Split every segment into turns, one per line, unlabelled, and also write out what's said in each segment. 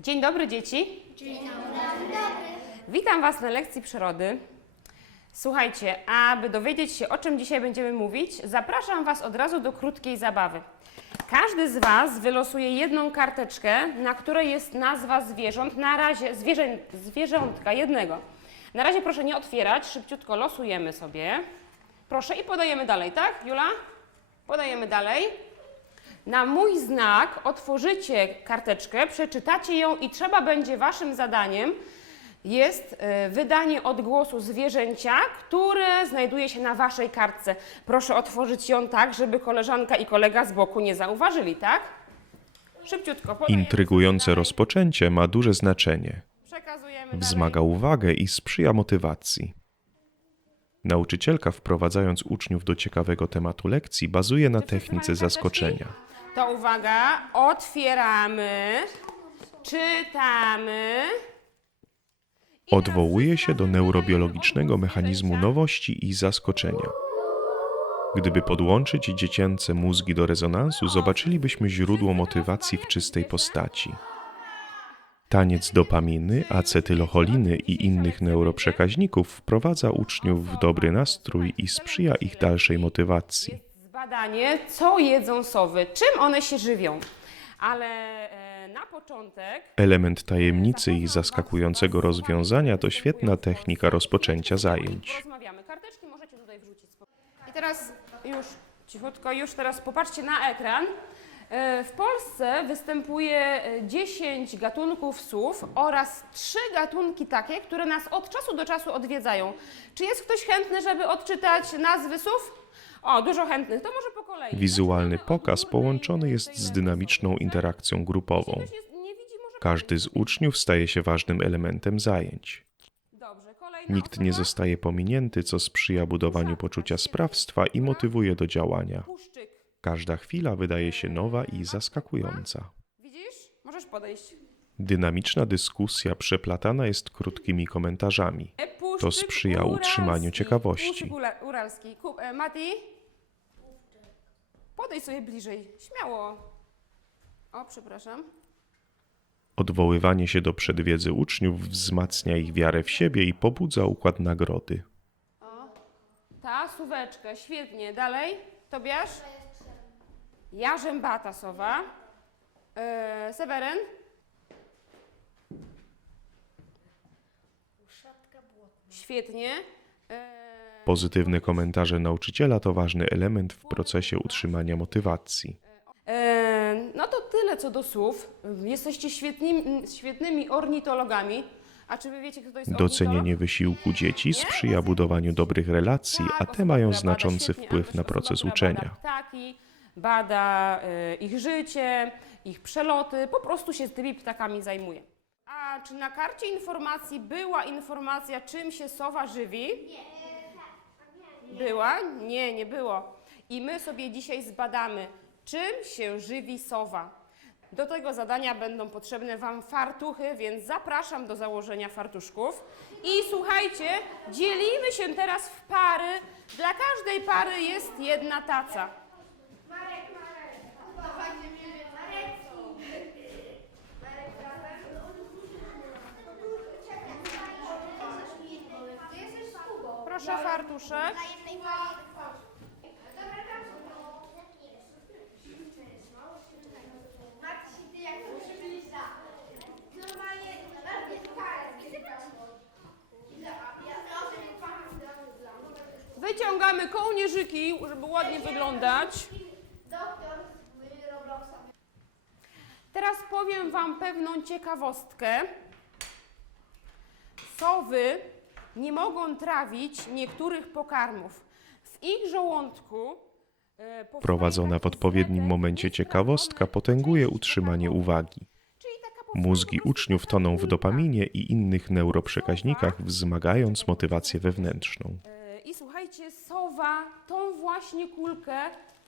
Dzień dobry dzieci. Dzień dobry. Witam Was na lekcji przyrody. Słuchajcie, aby dowiedzieć się o czym dzisiaj będziemy mówić, zapraszam Was od razu do krótkiej zabawy. Każdy z Was wylosuje jedną karteczkę, na której jest nazwa zwierząt, na razie zwierzę, zwierzątka jednego. Na razie proszę nie otwierać, szybciutko losujemy sobie. Proszę i podajemy dalej, tak Jula? Podajemy dalej. Na mój znak otworzycie karteczkę, przeczytacie ją i trzeba będzie waszym zadaniem jest e, wydanie odgłosu zwierzęcia, które znajduje się na waszej kartce. Proszę otworzyć ją tak, żeby koleżanka i kolega z boku nie zauważyli, tak? Szybciutko. podajemy
Intrygujące
dalej.
rozpoczęcie ma duże znaczenie.
Przekazujemy
Wzmaga
dalej.
uwagę i sprzyja motywacji. Nauczycielka, wprowadzając uczniów do ciekawego tematu lekcji, bazuje na technice zaskoczenia.
To uwaga, otwieramy, czytamy.
Odwołuje się do neurobiologicznego mechanizmu nowości i zaskoczenia. Gdyby podłączyć dziecięce mózgi do rezonansu, zobaczylibyśmy źródło motywacji w czystej postaci. Taniec dopaminy, acetylocholiny i innych neuroprzekaźników wprowadza uczniów w dobry nastrój i sprzyja ich dalszej motywacji.
Badanie, co jedzą sowy, czym one się żywią. Ale e, na początek
Element tajemnicy i zaskakującego rozwiązania to świetna technika rozpoczęcia zajęć.
Rozmawiamy. Karteczki możecie tutaj wrzucić. I teraz już cichutko, już teraz popatrzcie na ekran. E, W Polsce występuje e, 10 gatunków słów oraz 3 gatunki takie, które nas od czasu do czasu odwiedzają. Czy jest ktoś chętny, żeby odczytać nazwy słów? O, dużo chętnych. To może po kolei.
Wizualny
Zaczynamy od
pokaz połączony jest z dynamiczną
strony.
interakcją grupową. Każdy z uczniów staje się ważnym elementem zajęć. Nikt nie zostaje pominięty, co sprzyja budowaniu poczucia sprawstwa i motywuje do działania. Każda chwila wydaje się nowa i zaskakująca.
Widzisz? Możesz podejść.
Dynamiczna dyskusja przeplatana jest krótkimi komentarzami. To sprzyja utrzymaniu ciekawości.
Uralski. E, Mati? Podejdź sobie bliżej. Śmiało. O, przepraszam.
Odwoływanie się do przedwiedzy uczniów wzmacnia ich wiarę w siebie i pobudza układ nagrody.
O. Ta, suweczkę. Świetnie. Dalej. Tobiasz? Jarzębata sowa. E, Seweryn? Świetnie. E,
Pozytywne komentarze nauczyciela to ważny element w procesie utrzymania motywacji.
E, No to tyle co do słów. Jesteście świetnymi, świetnymi ornitologami. A czy wy wiecie, kto to jest
Docenienie
ornitolog?
wysiłku dzieci sprzyja budowaniu dobrych relacji, a
Tak,
te mają znaczący wpływ na proces uczenia.
Bada ptaki, bada y, ich życie, ich przeloty, po prostu się z tymi ptakami zajmuje. Czy na karcie informacji była informacja, czym się sowa żywi? Nie. Była? Nie, nie było. I my sobie dzisiaj zbadamy, czym się żywi sowa. Do tego zadania będą potrzebne Wam fartuchy, więc zapraszam do założenia fartuszków. I słuchajcie, dzielimy się teraz w pary. Dla każdej pary jest jedna taca. Proszę fartuszek. Wyciągamy kołnierzyki, żeby ładnie wyglądać. Teraz powiem Wam pewną ciekawostkę. Sowy nie mogą trawić niektórych pokarmów. W ich żołądku e,
Prowadzona w odpowiednim momencie ciekawostka potęguje utrzymanie uwagi. Mózgi uczniów toną w dopaminie i innych neuroprzekaźnikach, wzmagając motywację wewnętrzną.
E, I słuchajcie, sowa tą właśnie kulkę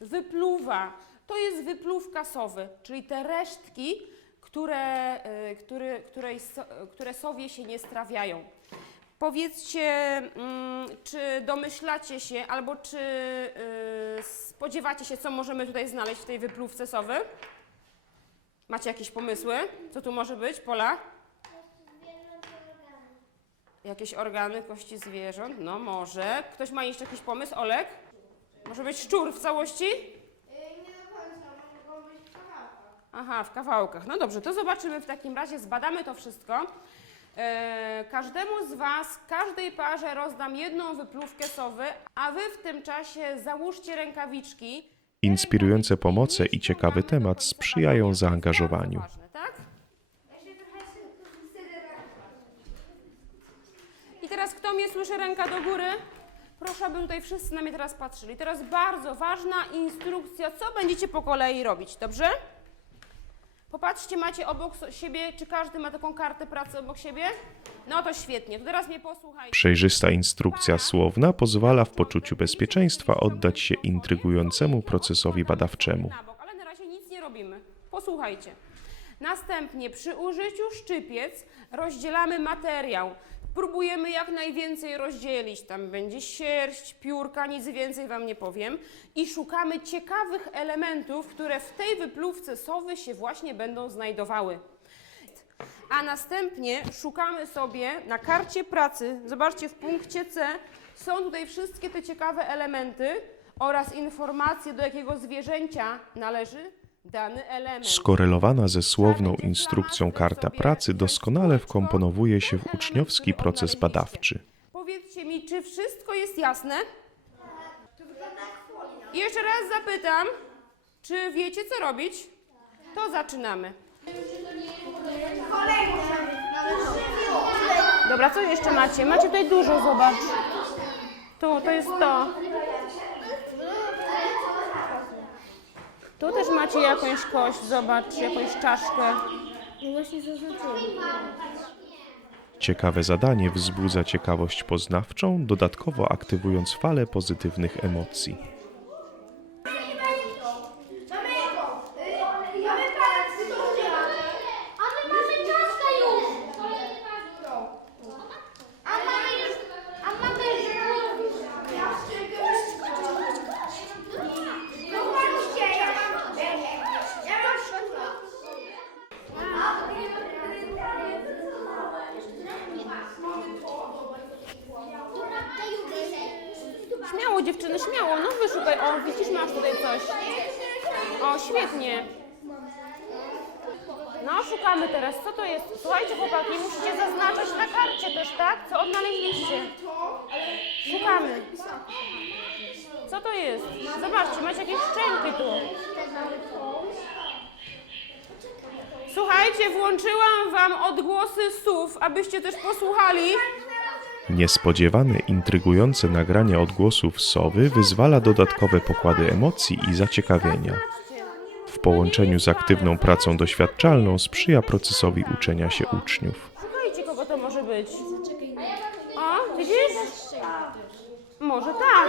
wypluwa. To jest wypluwka sowy, czyli te resztki, które, które, której, so- które sowie się nie strawiają. Powiedzcie, mm, czy domyślacie się, albo czy y, spodziewacie się, co możemy tutaj znaleźć w tej wypluwce sowy? Macie jakieś pomysły? Co tu może być? Pola? Jakieś organy kości zwierząt? No może. Ktoś ma jeszcze jakiś pomysł? Olek? Może być szczur w całości?
Nie do końca, mogą być kawałka.
Aha, w kawałkach. No dobrze, to zobaczymy w takim razie, zbadamy to wszystko. E, każdemu z Was, każdej parze rozdam jedną wypluwkę sowy, a Wy w tym czasie załóżcie rękawiczki.
Inspirujące pomoce i ciekawy temat sprzyjają
Zabawianie.
zaangażowaniu.
Tak? I teraz kto mnie słyszy, ręka do góry? Proszę, aby tutaj wszyscy na mnie teraz patrzyli. Teraz bardzo ważna instrukcja, co będziecie po kolei robić, dobrze? Popatrzcie, macie obok siebie, czy każdy ma taką kartę pracy obok siebie? No to świetnie, to teraz mnie posłuchajcie.
Przejrzysta instrukcja słowna pozwala w poczuciu bezpieczeństwa oddać się intrygującemu procesowi badawczemu.
Ale na razie nic nie robimy. Posłuchajcie. Następnie przy użyciu szczypiec rozdzielamy materiał. Próbujemy jak najwięcej rozdzielić. Tam będzie sierść, piórka, nic więcej Wam nie powiem. I szukamy ciekawych elementów, które w tej wypluwce sowy się właśnie będą znajdowały. A następnie szukamy sobie na karcie pracy, zobaczcie w punkcie C, są tutaj wszystkie te ciekawe elementy oraz informacje, do jakiego zwierzęcia należy.
Skorelowana ze słowną instrukcją karta pracy doskonale wkomponowuje się w uczniowski proces badawczy.
Powiedzcie mi, czy wszystko jest jasne? I jeszcze raz zapytam, czy wiecie co robić? To zaczynamy. Dobra, co jeszcze macie? Macie tutaj dużo, zobacz. Tu, to jest to. Tu też macie jakąś kość, zobacz, jakąś czaszkę.
No właśnie zaznaczyłem.
Ciekawe zadanie wzbudza ciekawość poznawczą, dodatkowo aktywując falę pozytywnych emocji.
Mamy go! Mamy palec, ty to udzielamy. A my mamy czaszkę już! A mamy już... A mamy już... No właśnie, ja mam... Ja mam...
Śmiało dziewczyny, śmiało, no wyszukaj. O, widzisz, masz tutaj coś. O, świetnie. No, szukamy teraz. Co to jest? Słuchajcie, chłopaki, musicie zaznaczać na karcie też, tak? Co odnaleźliście. Szukamy. Co to jest? Zobaczcie, macie jakieś szczęki tu. Słuchajcie, włączyłam wam odgłosy słów, abyście też posłuchali.
Niespodziewane, intrygujące nagranie odgłosów sowy wyzwala dodatkowe pokłady emocji i zaciekawienia. W połączeniu z aktywną pracą doświadczalną sprzyja procesowi uczenia się uczniów.
Szukajcie, kogo to może być. O, widzisz? Może tak.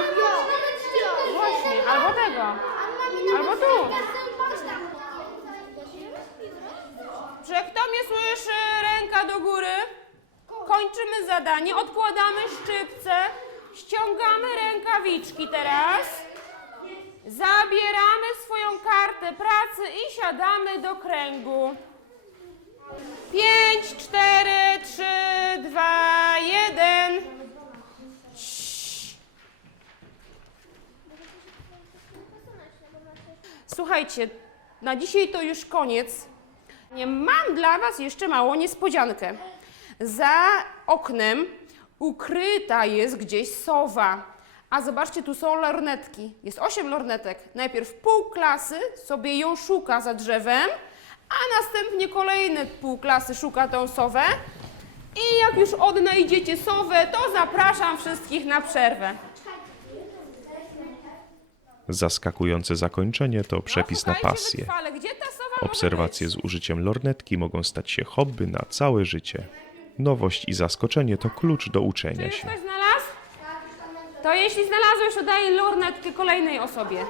Właśnie, albo tego. Albo tu. Czy kto mnie słyszy? Ręka do góry. Kończymy zadanie, odkładamy szczypce, ściągamy rękawiczki teraz. Zabieramy swoją kartę pracy i siadamy do kręgu. 5, 4, 3, 2, 1. Słuchajcie, na dzisiaj to już koniec. Nie, Mam dla Was jeszcze małą niespodziankę. Za oknem ukryta jest gdzieś sowa. A zobaczcie, tu są lornetki. Jest osiem lornetek. Najpierw pół klasy sobie ją szuka za drzewem, a następnie kolejne pół klasy szuka tą sowę. I jak już odnajdziecie sowę, to zapraszam wszystkich na przerwę.
Zaskakujące zakończenie to przepis na pasję. Obserwacje z użyciem lornetki mogą stać się hobby na całe życie. Nowość i zaskoczenie to klucz do uczenia się.
To jeśli znalazłeś, to daj lornetkę kolejnej osobie.